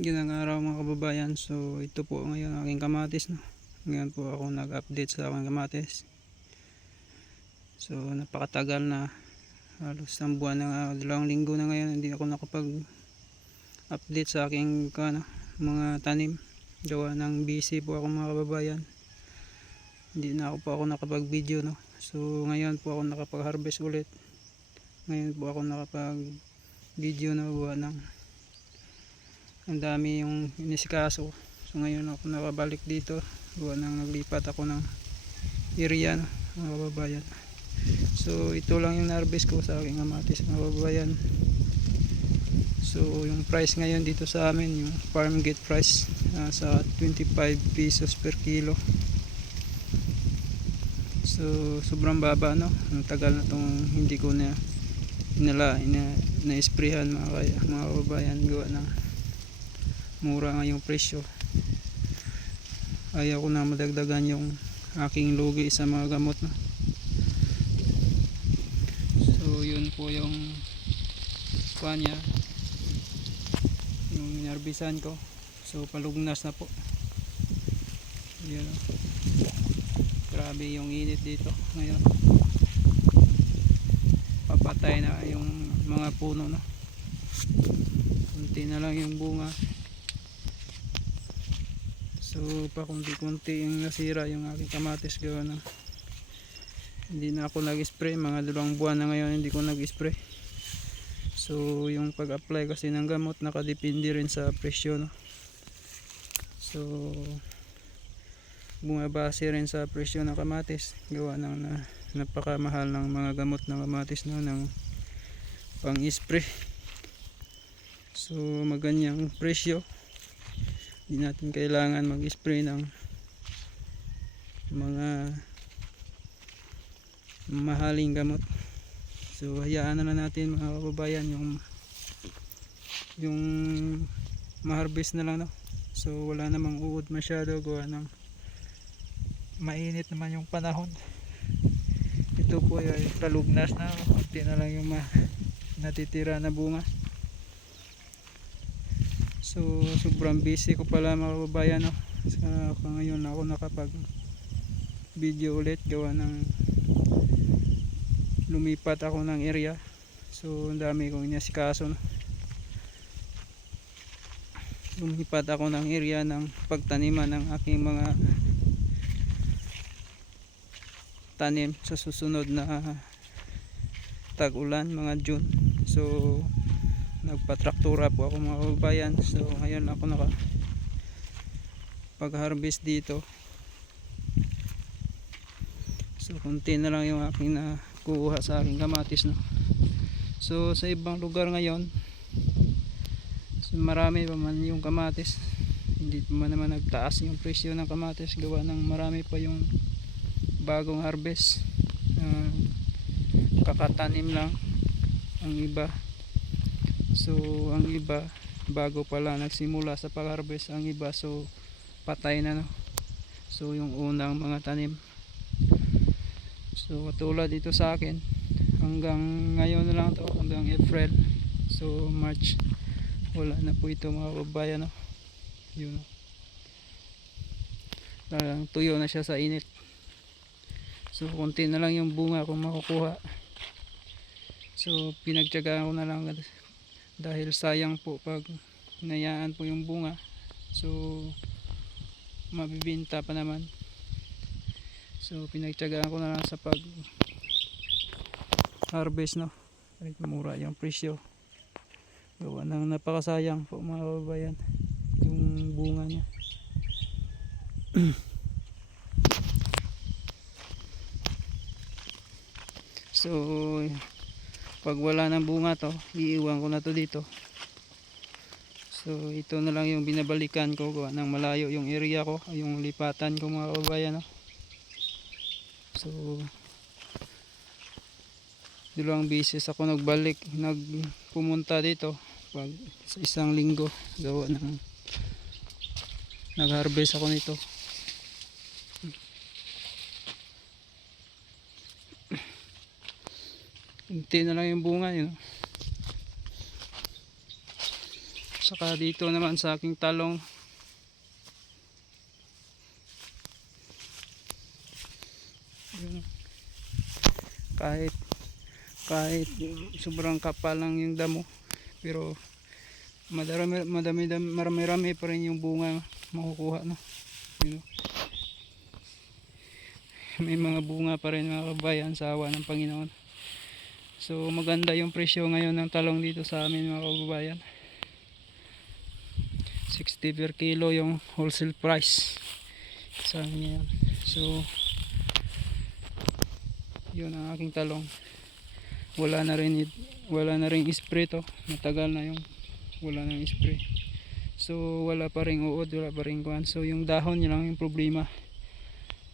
Ginang araw mga kababayan. So ito po ngayon aking kamatis, no? Ngayon po ako nag-update sa aking kamatis. So napakatagal na, halos isang buwan na, 2 linggo na ngayon hindi ako nakapag-update sa aking mga tanim. Gawa ng busy po ako mga kababayan. Hindi na ako nakapag-video, no? So ngayon po ako nakapag-harvest ulit. Ngayon po ako nakapag-video na gawa ng ang dami yung inisikaso. So ngayon ako nakabalik dito gawa ng naglipat ako ng area, no, mga kababayan. So ito lang yung harvest ko sa aking kamatis mga kababayan. So yung price ngayon dito sa amin, yung farm gate price, sa 25 pesos per kilo. So sobrang baba, no? Ang tagal na tong hindi ko na na-sprayhan mga kababayan, gawa ng mura nga yung presyo. Ayaw ko na madagdagan yung aking lugi sa mga gamot, no? So yun po yung kanya, yung inarbisan ko. So palugnas na po. Yun, no? Grabe yung init dito ngayon. Papatay na yung mga puno, no? Kunti na lang yung bunga. So pakunti-kunti yung nasira yung aking kamatis, gawa na hindi na ako nag-spray. Mga 2 buwan na ngayon hindi ko nag-spray. So yung pag-apply kasi ng gamot nakadepende rin sa presyo, no? So bumabase rin sa presyo ng kamatis, gawa ng napakamahal ng mga gamot ng kamatis, no, ng pang-spray. So maganyang presyo, hindi natin kailangan mag-spray ng mga mahaling gamot. So hayaan na lang natin mga kababayan yung ma-harvest na lang, no? So wala namang uod masyado, gawa ng mainit naman yung panahon. Ito po ay kalugnas na, konti na lang yung natitira na bunga. So sobrang busy ko pala mga kababayan, no? Ngayon ako nakapag video ulit, gawa ng lumipat ako ng area. So ang dami kong inasikaso, no? Lumipat ako ng area ng pagtaniman ng aking mga tanim sa susunod na tag-ulan, mga June. So nagpatraktura po ako mga kababayan. So ngayon ako pag-harvest dito. So konti na lang yung aking nakuha sa aking kamatis, no? So sa ibang lugar ngayon, so, marami pa man yung kamatis, hindi pa man naman nagtaas yung presyo ng kamatis, gawa ng marami pa yung bagong harvest. Kakatanim lang ang iba. So ang iba bago pala nagsimula sa pag-harvest ang iba, so patay na, no? So yung unang mga tanim. So katulad dito sa akin, hanggang ngayon na lang to, hanggang April. So March wala na po ito mga kababayan, no? Yun, no? Talagang tuyo na siya sa init. So konti na lang yung bunga kung makukuha. So pinagtiyagaan ko na lang dahil sayang po pag hinayaan po yung bunga. So mabibinta pa naman. So pinagtiyagaan ko na lang sa pag harvest, no? Kahit mura yung presyo, gawa ng napakasayang po mga kababayan yung bunga niya. So pag wala ng bunga to, iiwan ko na to dito. So ito na lang yung binabalikan ko, gawa ng malayo yung area ko, yung lipatan ko mga kababayan, no? So 2 beses ako pumunta dito pag sa isang linggo, gawa ng nag-harvest ako nito. Kunti na lang yung bunga yun. Saka dito naman sa aking talong, yun, kahit kahit sobrang kapal lang yung damo, pero marami pa rin yung bunga makukuha, no? Yun, may mga bunga pa rin mga kabayan sa awa ng Panginoon. So maganda yung presyo ngayon ng talong dito sa amin mga kababayan. 60 per kilo yung wholesale price sa amin ngayon. So yun ang aking talong. Wala na rin spray to. Matagal na yung wala nang spray. So wala pa ring uod, wala pa ring kuwan. So yung dahon niya lang yung problema.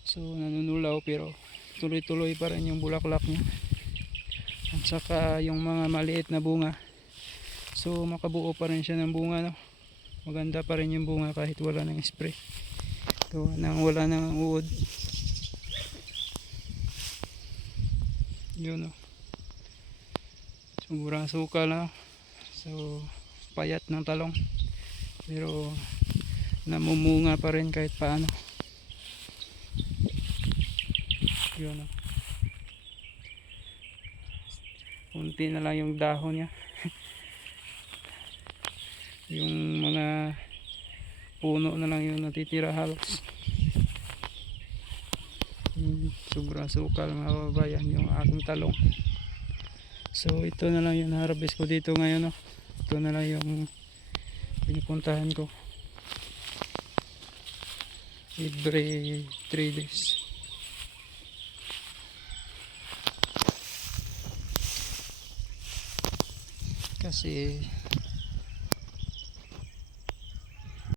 So nanunulaw pero tuloy-tuloy pa rin yung bulaklak niya. At saka yung mga maliit na bunga. So makabuo pa rin siya ng bunga, no? Maganda pa rin yung bunga kahit wala nang spray. So wala nang uod. Yun, no? Sobrang suka na. So payat ng talong. Pero namumunga pa rin kahit paano. Yun, no? Kunti na lang yung dahon niya. Yung mga puno na lang yung natitira halos. Sobrang sukal mga kababayan yung aking talong. So ito na lang yung harvest ko dito ngayon, no? Ito na lang yung pinupuntahan ko every 3 days. Kasi